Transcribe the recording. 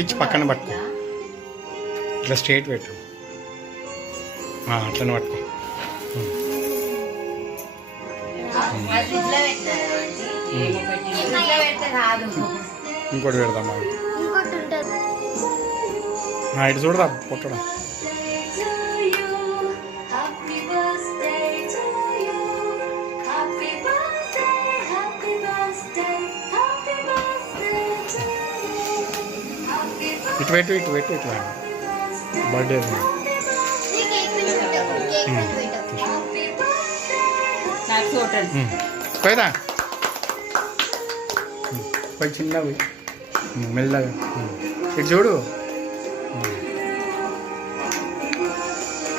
ఇచ్చి పక్కన పట్టుకో, ఇట్లా స్ట్రైట్ పెట్టు, అట్లనే పట్టుకో. ఇంకోటి పెడదామా, ఇటు చూడరా పొట్టడా. ఇటు పెట్టు, ఇటు పెట్టు, ఇట్లా బర్త్డే పోయిదా, పోయి చిన్నగా మెల్లగా ఇటు చూడు.